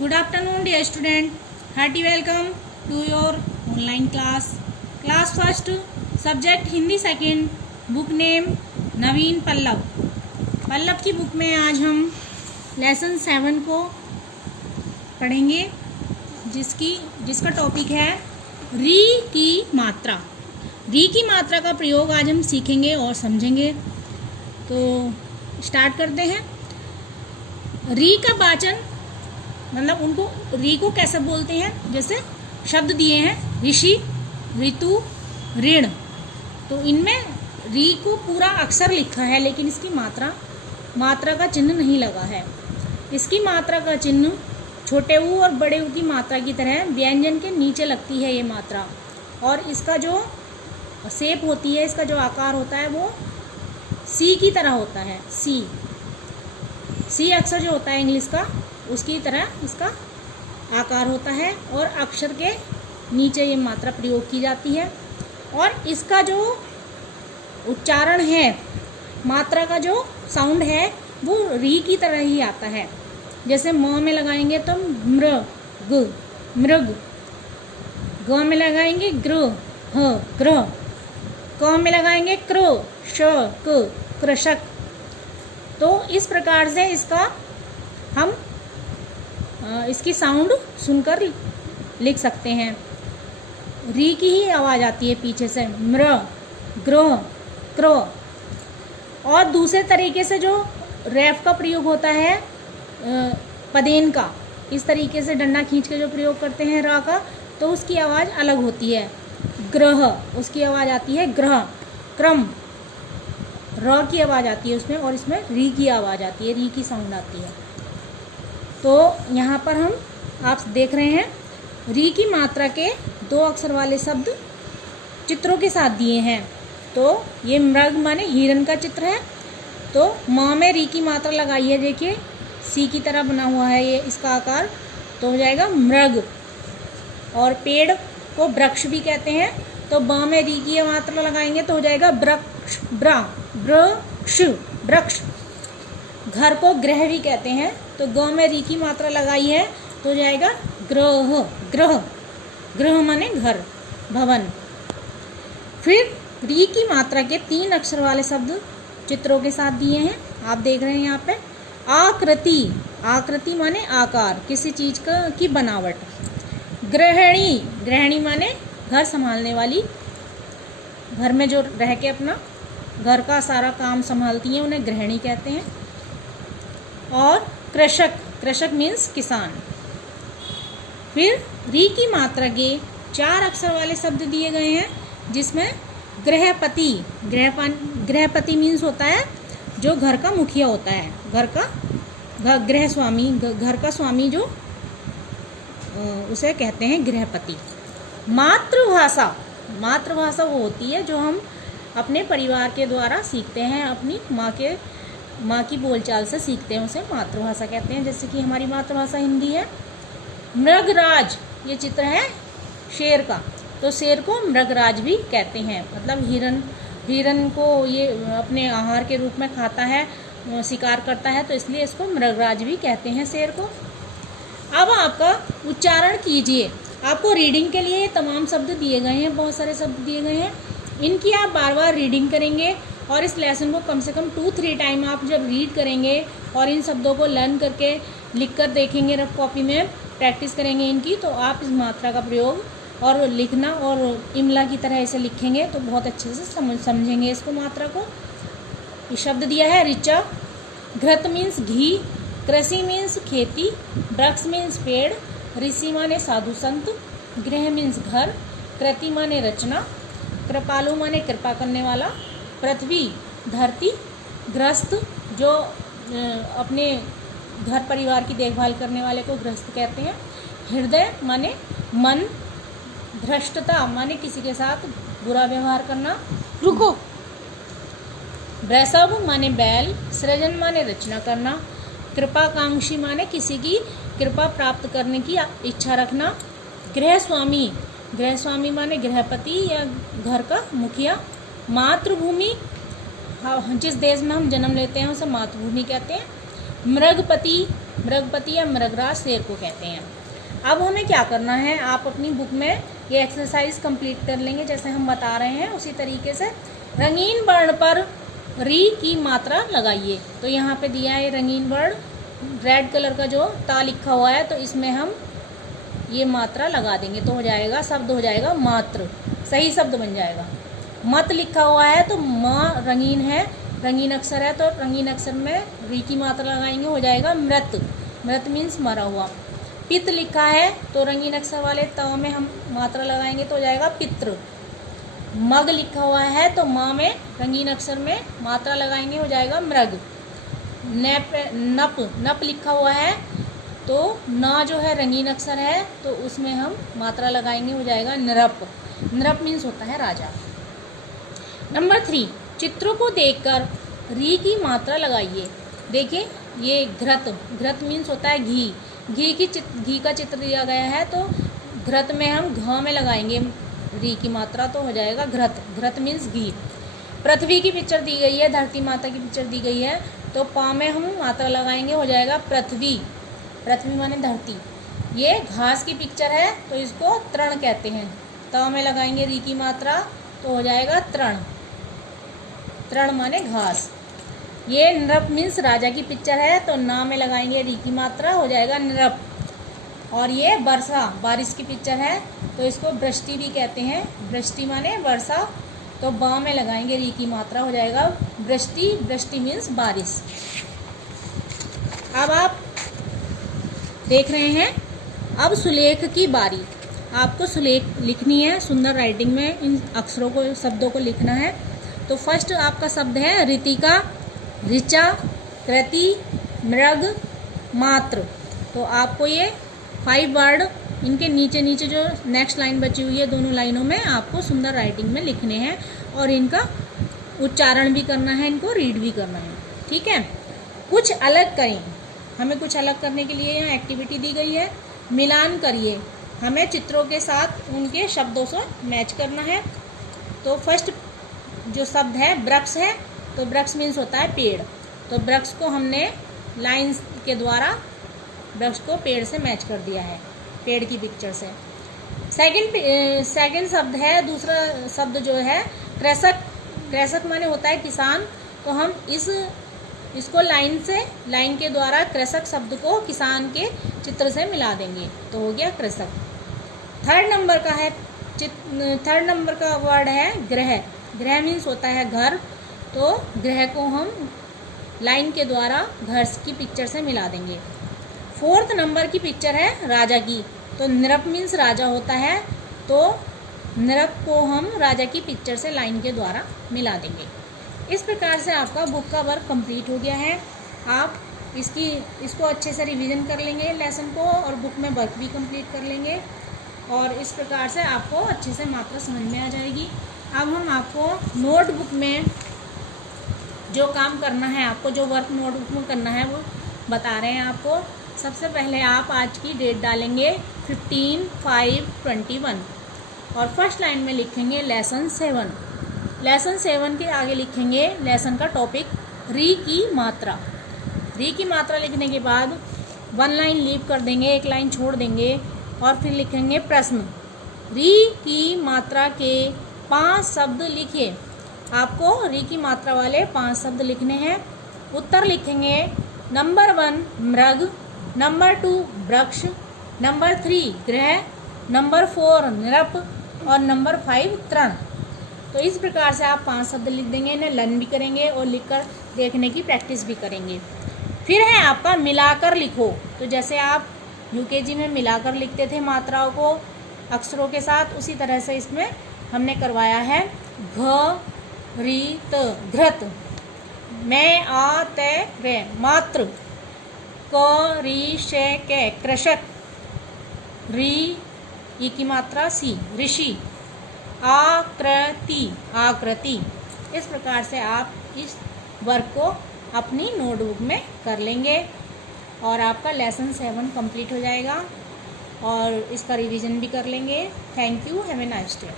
Good afternoon, dear student. Hearty welcome to your online class. Class first, subject Hindi second, book name Naveen Pallav. Pallav की book में आज हम lesson 7 को पढ़ेंगे, जिसका टॉपिक है री की मात्रा. री की मात्रा का प्रयोग आज हम सीखेंगे और समझेंगे. तो स्टार्ट करते हैं. री का वाचन मतलब उनको री को कैसे बोलते हैं. जैसे शब्द दिए हैं ऋषि, ऋतु, ऋण. तो इनमें री को पूरा अक्षर लिखा है, लेकिन इसकी मात्रा का चिन्ह नहीं लगा है. इसकी मात्रा का चिन्ह छोटे ऊ और बड़े ऊ की मात्रा की तरह व्यंजन के नीचे लगती है ये मात्रा. और इसका जो शेप होती है, इसका जो आकार होता है वो सी की तरह होता है. सी अक्षर जो होता है इंग्लिश का, उसकी तरह इसका आकार होता है और अक्षर के नीचे ये मात्रा प्रयोग की जाती है. और इसका जो उच्चारण है, मात्रा का जो साउंड है वो री की तरह ही आता है. जैसे म में लगाएंगे तो मृग, ग में लगाएंगे ग्रह, क में लगाएंगे कृषक. तो इस प्रकार से हम इसकी साउंड सुनकर लिख सकते हैं. री की ही आवाज़ आती है पीछे से, ग्रह, क्र. और दूसरे तरीके से जो रैफ का प्रयोग होता है पदेन का, इस तरीके से डंडा खींच के जो प्रयोग करते हैं रा का, तो उसकी आवाज़ अलग होती है. ग्रह, उसकी आवाज़ आती है ग्रह. क्रम, र की आवाज़ आती है उसमें, और इसमें री की आवाज़ आती है, री की साउंड आती है. तो यहाँ पर हम आप देख रहे हैं री की मात्रा के 2 अक्षर वाले शब्द चित्रों के साथ दिए हैं. तो ये मृग माने हिरन का चित्र है. तो म में री की मात्रा लगाई है, देखिए सी की तरह बना हुआ है ये इसका आकार, तो हो जाएगा मृग. और पेड़ को वृक्ष भी कहते हैं, तो ब में री की मात्रा लगाएंगे तो हो जाएगा वृक्ष. घर को गृह भी कहते हैं, तो ग में री की मात्रा लगाई है तो हो जाएगा ग्रह माने घर, भवन. फिर री की मात्रा के 3 अक्षर वाले शब्द चित्रों के साथ दिए हैं, आप देख रहे हैं यहाँ पे. आकृति माने आकार, किसी चीज की बनावट. गृहिणी माने घर संभालने वाली, घर में जो रह के अपना घर का सारा काम संभालती हैं उन्हें गृहिणी कहते हैं. और कृषक मीन्स किसान. फिर री की मात्रा के 4 अक्षर वाले शब्द दिए गए हैं, जिसमें गृहपति मीन्स होता है जो घर का मुखिया होता है, घर का स्वामी जो उसे कहते हैं गृहपति. मातृभाषा वो होती है जो हम अपने परिवार के द्वारा सीखते हैं, अपनी माँ की बोलचाल से सीखते हैं, उसे मातृभाषा कहते हैं. जैसे कि हमारी मातृभाषा हिंदी है. मृगराज, ये चित्र है शेर का, तो शेर को मृगराज भी कहते हैं. मतलब हिरन को ये अपने आहार के रूप में खाता है, शिकार करता है, तो इसलिए इसको मृगराज भी कहते हैं शेर को. अब आपका उच्चारण कीजिए. आपको रीडिंग के लिए तमाम शब्द दिए गए हैं, बहुत सारे शब्द दिए गए हैं. इनकी आप बार बार रीडिंग करेंगे और इस लेसन को कम से कम 2-3 टाइम आप जब रीड करेंगे और इन शब्दों को लर्न करके लिख कर देखेंगे, रफ कॉपी में प्रैक्टिस करेंगे इनकी, तो आप इस मात्रा का प्रयोग और लिखना और इमला की तरह ऐसे लिखेंगे तो बहुत अच्छे से समझेंगे इसको, मात्रा को. ये शब्द दिया है ऋचा. घृत मीन्स घी, कृषि मीन्स खेती, वृक्ष मीन्स पेड़, ऋषि माने साधु संत, गृह मीन्स घर, कृति माने रचना, कृपालु माने कृपा करने वाला, पृथ्वी धरती, गृहस्थ जो अपने घर परिवार की देखभाल करने वाले को गृहस्थ कहते हैं, हृदय माने मन, भ्रष्टता माने किसी के साथ बुरा व्यवहार करना, वृषभ माने बैल, सृजन माने रचना करना, कृपाकांक्षी माने किसी की कृपा प्राप्त करने की इच्छा रखना, गृहस्वामी माने गृहपति या घर का मुखिया, मातृभूमि जिस देश में हम जन्म लेते हैं उसे मातृभूमि कहते हैं, मृगपति मृगपति या मृगराज शेर को कहते हैं। अब हमें क्या करना है, आप अपनी बुक में ये एक्सरसाइज कंप्लीट कर लेंगे जैसे हम बता रहे हैं उसी तरीके से। रंगीन वर्ण पर री की मात्रा लगाइए। तो यहाँ पे दिया है रंगीन वर्ण, रेड कलर का जो ता लिखा हुआ है, तो इसमें हम ये मात्रा लगा देंगे तो हो जाएगा, शब्द हो जाएगा मात्र, सही शब्द बन जाएगा। मत लिखा हुआ है तो म रंगीन है, रंगीन अक्षर है, तो रंगीन अक्षर में री की मात्रा लगाएंगे, हो जाएगा मृत, मृत मीन्स मरा हुआ। पित लिखा है तो रंगीन अक्षर वाले त में हम मात्रा लगाएंगे तो हो जाएगा पितृ। मग लिखा हुआ है तो माँ में रंगीन अक्षर में मात्रा लगाएंगे, हो जाएगा मृग। नप लिखा हुआ है तो न जो है रंगीन अक्षर है तो उसमें हम मात्रा लगाएंगे, हो जाएगा नृप। नृप मीन्स होता है राजा। नंबर 3, चित्रों को देखकर री की मात्रा लगाइए। देखिए ये घृत, घृत मीन्स होता है घी, घी का चित्र दिया गया है तो घृत में हम घ में लगाएंगे री की मात्रा तो हो जाएगा घृत, घृत मीन्स घी। पृथ्वी की पिक्चर दी गई है, धरती माता की पिक्चर दी गई है तो पा में हम मात्रा लगाएंगे, हो जाएगा पृथ्वी, पृथ्वी माने धरती। ये घास की पिक्चर है तो इसको तृण कहते हैं, त में लगाएंगे री की मात्रा तो हो जाएगा तृण, तृण माने घास। ये नृप मीन्स राजा की पिक्चर है तो ना में लगाएंगे री की मात्रा, हो जाएगा नृप। और ये वर्षा, बारिश की पिक्चर है तो इसको वृष्टि भी कहते हैं, वृष्टि माने वर्षा, तो बा में लगाएंगे री की मात्रा, हो जाएगा वृष्टि, वृष्टि मीन्स बारिश। अब आप देख रहे हैं, अब सुलेख की बारी। आपको सुलेख लिखनी है, सुंदर राइटिंग में इन अक्षरों को, शब्दों को लिखना है। तो फर्स्ट आपका शब्द है ऋतिका, ऋचा, कृति, मृग, मात्र। तो आपको ये 5 वर्ड इनके नीचे नीचे जो नेक्स्ट लाइन बची हुई है दोनों लाइनों में आपको सुंदर राइटिंग में लिखने हैं और इनका उच्चारण भी करना है, इनको रीड भी करना है, ठीक है। कुछ अलग करें, हमें कुछ अलग करने के लिए यहाँ एक्टिविटी दी गई है। मिलान करिए, हमें चित्रों के साथ उनके शब्दों से मैच करना है। तो फर्स्ट जो शब्द है वृक्ष है, तो वृक्ष मीन्स होता है पेड़, तो वृक्ष को हमने लाइंस के द्वारा वृक्ष को पेड़ से मैच कर दिया है, पेड़ की पिक्चर से। सेकंड शब्द है, दूसरा शब्द जो है कृषक, कृषक माने होता है किसान, तो हम इसको लाइन के द्वारा कृषक शब्द को किसान के चित्र से मिला देंगे तो हो गया कृषक। थर्ड नंबर का वर्ड है गृह, गृह मीन्स होता है घर, तो गृह को हम लाइन के द्वारा घर की पिक्चर से मिला देंगे। फोर्थ नंबर की पिक्चर है राजा की, तो नृप मीन्स राजा होता है, तो नृप को हम राजा की पिक्चर से लाइन के द्वारा मिला देंगे। इस प्रकार से आपका बुक का वर्क कंप्लीट हो गया है। आप इसको अच्छे से रिवीजन कर लेंगे लेसन को और बुक में वर्क भी कंप्लीट कर लेंगे और इस प्रकार से आपको अच्छे से मात्रा समझ में आ जाएगी। अब हम आपको नोटबुक में जो काम करना है, आपको जो वर्क नोटबुक में करना है वो बता रहे हैं आपको। सबसे पहले आप आज की डेट डालेंगे 15/5/21 और फर्स्ट लाइन में लिखेंगे लेसन 7। लेसन 7 के आगे लिखेंगे लेसन का टॉपिक री की मात्रा। री की मात्रा लिखने के बाद 1 लाइन लीव कर देंगे, 1 लाइन छोड़ देंगे और फिर लिखेंगे प्रश्न। री की मात्रा के 5 शब्द लिखिए। आपको री की मात्रा वाले 5 शब्द लिखने हैं। उत्तर लिखेंगे नंबर 1 मृग, नंबर 2 वृक्ष, नंबर 3 गृह, नंबर 4 नृप और नंबर 5 तृण। तो इस प्रकार से आप 5 शब्द लिख देंगे, इन्हें लर्न भी करेंगे और लिखकर देखने की प्रैक्टिस भी करेंगे। फिर है आपका मिलाकर लिखो। तो जैसे आप यूकेजी में मिलाकर लिखते थे मात्राओं को अक्षरों के साथ, उसी तरह से इसमें हमने करवाया है। घ री त घृत, मैं आ ते रे मात्र, क री शे के कृषक, री ई की मात्रा सी ऋषि, आकृति आकृति। इस प्रकार से आप इस वर्क को अपनी नोटबुक में कर लेंगे और आपका लेसन 7 कंप्लीट हो जाएगा और इसका रिवीजन भी कर लेंगे। Thank you, have a nice day.